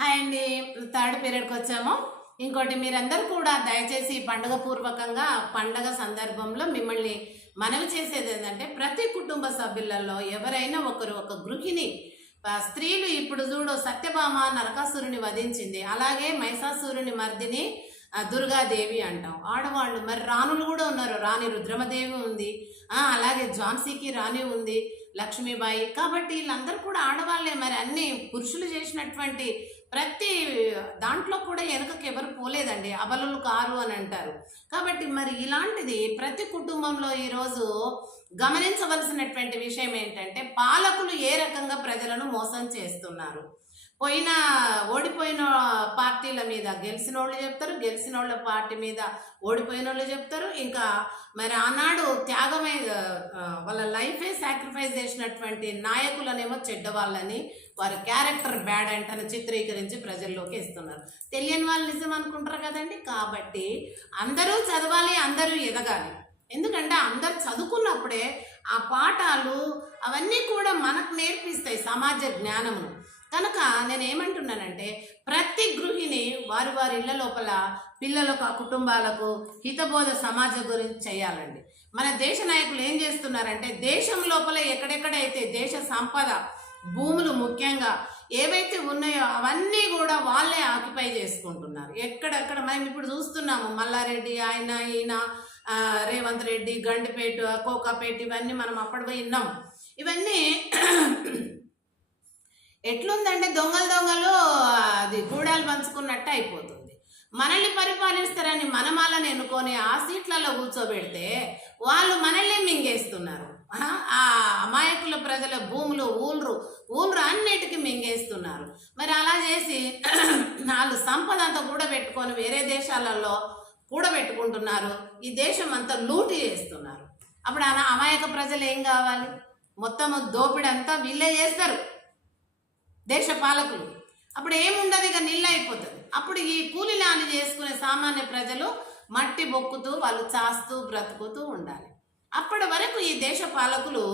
Hi అండి. Third పీరియడ్కి వచ్చాము. ఇంకోటి మీరందరూ కూడా దయచేసి పండుగ పూర్వకంగా పండగ సందర్భంలో మిమ్మల్ని మనవి చేసేది ఏంటంటే ప్రతి కుటుంబ సభ్యులలో ఎవరైనా ఒకరు ఒక గృహిణి స్త్రీలు ఇప్పుడు చూడు సత్యభామ నరకాసురుని వధించింది, అలాగే మహిషాసురుని మర్దిని దుర్గాదేవి అంటాం. ఆడవాళ్ళు మరి రాణులు కూడా ఉన్నారు. రాణి రుద్రమదేవి ఉంది, అలాగే ఝాన్సీకి రాణి ఉంది, లక్ష్మీబాయి. కాబట్టి వీళ్ళందరూ కూడా ఆడవాళ్ళే. మరి అన్ని పురుషులు చేసినటువంటి ప్రతి దాంట్లో కూడా వెనుకకి ఎవరు పోలేదండి, అబలలు కారు అని అంటారు. కాబట్టి మరి ఇలాంటిది ప్రతి కుటుంబంలో ఈరోజు గమనించవలసినటువంటి విషయం ఏంటంటే పాలకులు ఏ రకంగా ప్రజలను మోసం చేస్తున్నారు. ఓడిపోయిన పార్టీల మీద గెలిచిన వాళ్ళు చెప్తారు, గెలిచిన వాళ్ళ పార్టీ మీద ఓడిపోయిన వాళ్ళు చెప్తారు. ఇంకా మరి ఆనాడు త్యాగమై వాళ్ళ లైఫే సాక్రిఫైస్ చేసినటువంటి నాయకులనేమో చెడ్డవాళ్ళని, వారి క్యారెక్టర్ బ్యాడ్ అంటని చిత్రీకరించి ప్రజల్లోకి ఇస్తున్నారు. తెలియని వాళ్ళు నిజం అనుకుంటారు కదండి. కాబట్టి అందరూ చదవాలి, అందరూ ఎదగాలి. ఎందుకంటే అందరు చదువుకున్నప్పుడే ఆ పాఠాలు అవన్నీ కూడా మనకు నేర్పిస్తాయి సమాజ జ్ఞానమును. కనుక నేనేమంటున్నానంటే ప్రతి గృహిణి వారి వారి ఇళ్ల లోపల పిల్లలకు, ఆ కుటుంబాలకు హితబోధ సమాజం గురించి చేయాలండి. మన దేశ నాయకులు ఏం చేస్తున్నారంటే దేశం లోపల ఎక్కడెక్కడైతే దేశ సంపద, భూములు ముఖ్యంగా ఏవైతే ఉన్నాయో అవన్నీ కూడా వాళ్ళే ఆక్యుపై చేసుకుంటున్నారు. ఎక్కడెక్కడ మనం ఇప్పుడు చూస్తున్నాము. మల్లారెడ్డి ఆయన ఈయన, రేవంత్ రెడ్డి, గండిపేట, కోకాపేట, ఇవన్నీ మనం అప్పటి పోయి విన్నాం. ఇవన్నీ ఎట్లుందంటే దొంగలు అది గూడాలు పంచుకున్నట్టు అయిపోతుంది. మనల్ని పరిపాలిస్తారని మనమాలని ఎన్నుకొని ఆ సీట్లలో కూర్చోబెడితే వాళ్ళు మనల్ని మింగేస్తున్నారు. ఆ అమాయకుల ప్రజల భూములు, ఊళ్ళు అన్నిటికీ మింగేస్తున్నారు. మరి అలా చేసి వాళ్ళు సంపద అంతా కూడబెట్టుకొని వేరే దేశాలలో కూడబెట్టుకుంటున్నారు. ఈ దేశం అంతా లూటి చేస్తున్నారు. అప్పుడు అమాయక ప్రజలు ఏం కావాలి? మొత్తం దోపిడంతా వీళ్ళే చేస్తారు, దేశ పాలకులు. అప్పుడు ఏముండదు, ఇక నీళ్ళు అయిపోతుంది. అప్పుడు ఈ కూలీనాలు చేసుకునే సామాన్య ప్రజలు మట్టి బొక్కుతూ వాళ్ళు చాస్తూ బ్రతుకుతూ ఉండాలి. అప్పటి వరకు ఈ దేశ పాలకులు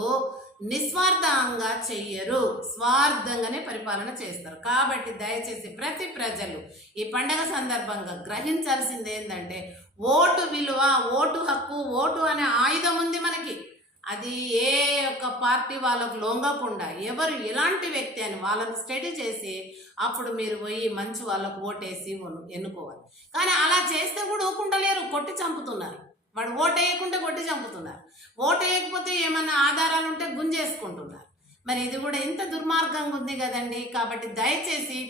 నిస్వార్థంగా చెయ్యరు, స్వార్థంగానే పరిపాలన చేస్తారు. కాబట్టి దయచేసి ప్రతి ప్రజలు ఈ పండగ సందర్భంగా గ్రహించాల్సింది ఏంటంటే ఓటు విలువ, ఓటు హక్కు, ఓటు అనే ఆయుధం ఉంది మనకి. అది ఏ ఒక్క పార్టీ వాళ్ళకు లొంగకుండా ఎవరు ఎలాంటి వ్యక్తి అని వాళ్ళను స్టడీ చేసి అప్పుడు మీరు పోయి మంచి వాళ్ళకు ఓటేసి ఎన్నుకోవాలి. కానీ అలా చేస్తే కూడా ఊకుంటలేరు, కొట్టి చంపుతున్నారు. వాడు ఓటు వేయకుండా కొట్టి చంపుతున్నారు. ఓటు వేయకపోతే ఏమన్నా ఆధారాలు ఉంటే గుంజేసుకుంటున్నారు. మరి ఇది కూడా ఎంత దుర్మార్గంగా ఉంది కదండి. కాబట్టి దయచేసి